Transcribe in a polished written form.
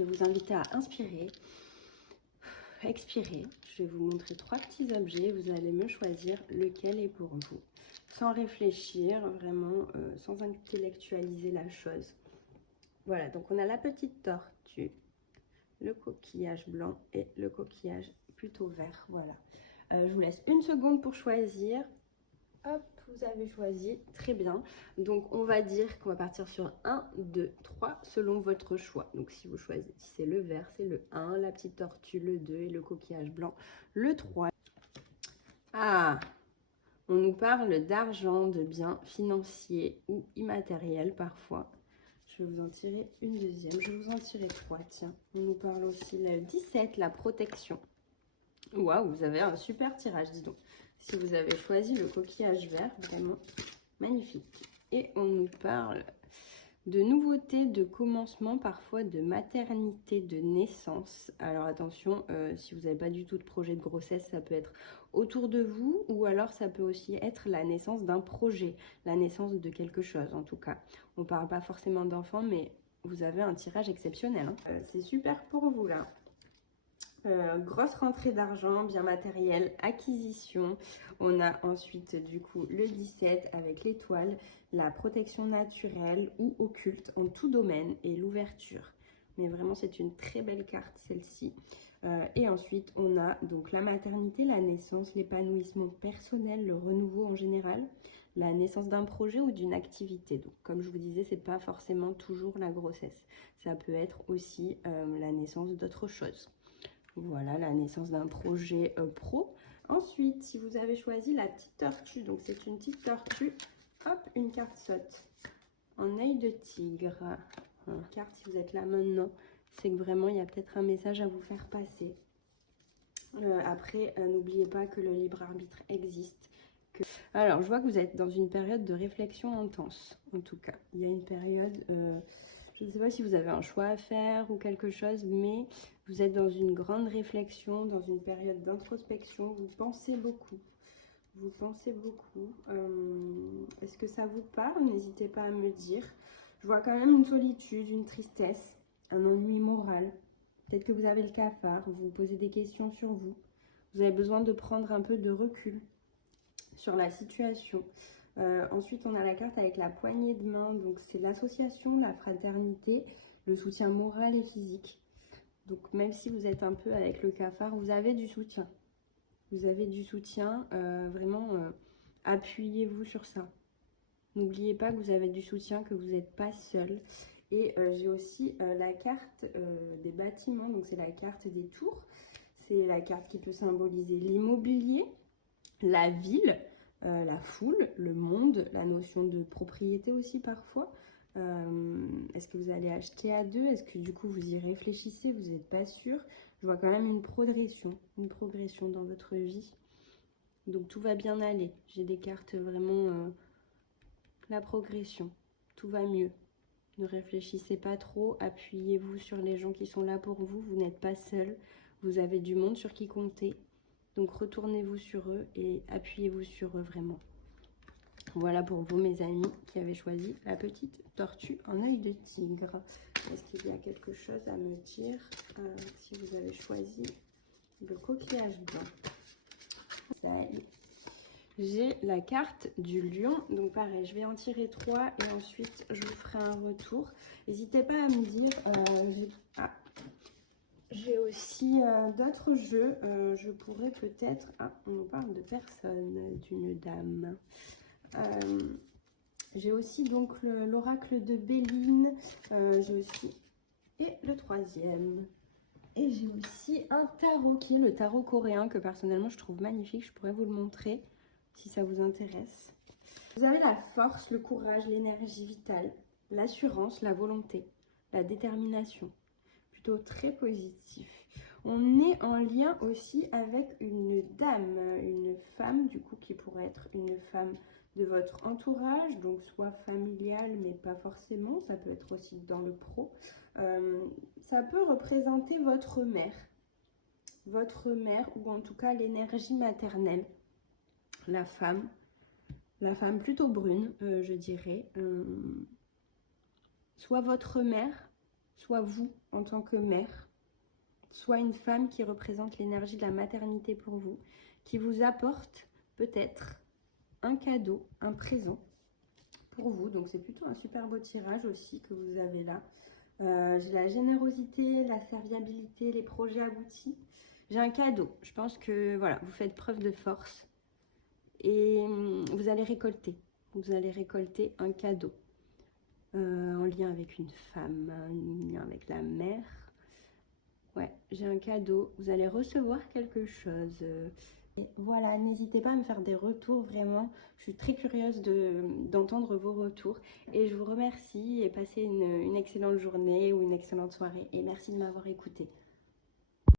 Je vais vous inviter à inspirer, expirer. Je vais vous montrer 3 petits objets. Vous allez me choisir lequel est pour vous. Sans réfléchir, vraiment, sans intellectualiser la chose. Voilà, donc on a la petite tortue, le coquillage blanc et le coquillage plutôt vert. Voilà. Je vous laisse une seconde pour choisir. Hop, vous avez choisi, très bien. Donc on va dire qu'on va partir sur 1, 2, 3 selon votre choix. Donc si vous choisissez le vert, c'est le 1, la petite tortue le 2 et le coquillage blanc le 3. Ah, on nous parle d'argent, de biens financiers ou immatériels parfois. Je vais vous en tirer une deuxième, je vais vous en tirer 3, tiens. On nous parle aussi le 17, la protection. Waouh, vous avez un super tirage, dis donc. Si vous avez choisi le coquillage vert, vraiment magnifique. Et on nous parle de nouveautés, de commencement, parfois de maternité, de naissance. Alors attention, si vous n'avez pas du tout de projet de grossesse, ça peut être autour de vous ou alors ça peut aussi être la naissance d'un projet, la naissance de quelque chose en tout cas. On ne parle pas forcément d'enfants, mais vous avez un tirage exceptionnel. Hein. C'est super pour vous là. Grosse rentrée d'argent, bien matériel, acquisition. On a ensuite du coup le 17 avec l'étoile, la protection naturelle ou occulte en tout domaine et l'ouverture. Mais vraiment c'est une très belle carte celle-ci. Et ensuite on a donc la maternité, la naissance, l'épanouissement personnel, le renouveau en général, la naissance d'un projet ou d'une activité. Donc comme je vous disais, c'est pas forcément toujours la grossesse. Ça peut être aussi la naissance d'autres choses. Voilà, la naissance d'un projet pro. Ensuite, si vous avez choisi la petite tortue, donc c'est une petite tortue, hop, une carte saute en œil de tigre. Une carte, si vous êtes là maintenant, c'est que vraiment, il y a peut-être un message à vous faire passer. Après, n'oubliez pas que le libre arbitre existe. Alors, je vois que vous êtes dans une période de réflexion intense, en tout cas. Il y a une période... je ne sais pas si vous avez un choix à faire ou quelque chose, mais vous êtes dans une grande réflexion, dans une période d'introspection. Vous pensez beaucoup. Vous pensez beaucoup. Est-ce que ça vous parle? N'hésitez pas à me dire. Je vois quand même une solitude, une tristesse, un ennui moral. Peut-être que vous avez le cafard, vous vous posez des questions sur vous. Vous avez besoin de prendre un peu de recul sur la situation. Ensuite, on a la carte avec la poignée de main. Donc, c'est l'association, la fraternité, le soutien moral et physique. Donc, même si vous êtes un peu avec le cafard, vous avez du soutien. Vous avez du soutien. Vraiment, appuyez-vous sur ça. N'oubliez pas que vous avez du soutien, que vous n'êtes pas seul. Et j'ai aussi la carte des bâtiments. Donc, c'est la carte des tours. C'est la carte qui peut symboliser l'immobilier, la ville, la foule, le monde, la notion de propriété aussi parfois. Est-ce que vous allez acheter à deux? Est-ce que du coup vous y réfléchissez? Vous n'êtes pas sûr? Je vois quand même une progression dans votre vie. Donc tout va bien aller. J'ai des cartes vraiment la progression. Tout va mieux. Ne réfléchissez pas trop. Appuyez-vous sur les gens qui sont là pour vous. Vous n'êtes pas seul. Vous avez du monde sur qui compter. Donc retournez-vous sur eux et appuyez-vous sur eux vraiment. Voilà pour vous mes amis qui avaient choisi la petite tortue en œil de tigre. Est-ce qu'il y a quelque chose à me dire si vous avez choisi le coquillage blanc? Ça y est. J'ai la carte du lion. Donc pareil, je vais en tirer 3 et ensuite je vous ferai un retour. N'hésitez pas à me dire... J'ai aussi d'autres jeux. Je pourrais peut-être... Ah, on parle de personne, d'une dame. J'ai aussi donc l'oracle de Béline. J'ai aussi... Et le 3e. Et j'ai aussi un tarot qui est le tarot coréen que personnellement je trouve magnifique. Je pourrais vous le montrer si ça vous intéresse. Vous avez la force, le courage, l'énergie vitale, l'assurance, la volonté, la détermination. Plutôt très positif. On est en lien aussi avec une dame, une femme du coup qui pourrait être une femme de votre entourage, donc soit familiale mais pas forcément, ça peut être aussi dans le pro. Ça peut représenter votre mère ou en tout cas l'énergie maternelle, la femme plutôt brune je dirais, soit votre mère, soit vous en tant que mère, soit une femme qui représente l'énergie de la maternité pour vous, qui vous apporte peut-être un cadeau, un présent pour vous. Donc c'est plutôt un super beau tirage aussi que vous avez là. J'ai la générosité, la serviabilité, les projets aboutis. J'ai un cadeau. Je pense que voilà, vous faites preuve de force et vous allez récolter. Vous allez récolter un cadeau en lien avec une femme, en lien avec la mère. Ouais, j'ai un cadeau. Vous allez recevoir quelque chose. Et voilà, n'hésitez pas à me faire des retours, vraiment. Je suis très curieuse d'entendre vos retours. Et je vous remercie et passez une excellente journée ou une excellente soirée. Et merci de m'avoir écouté.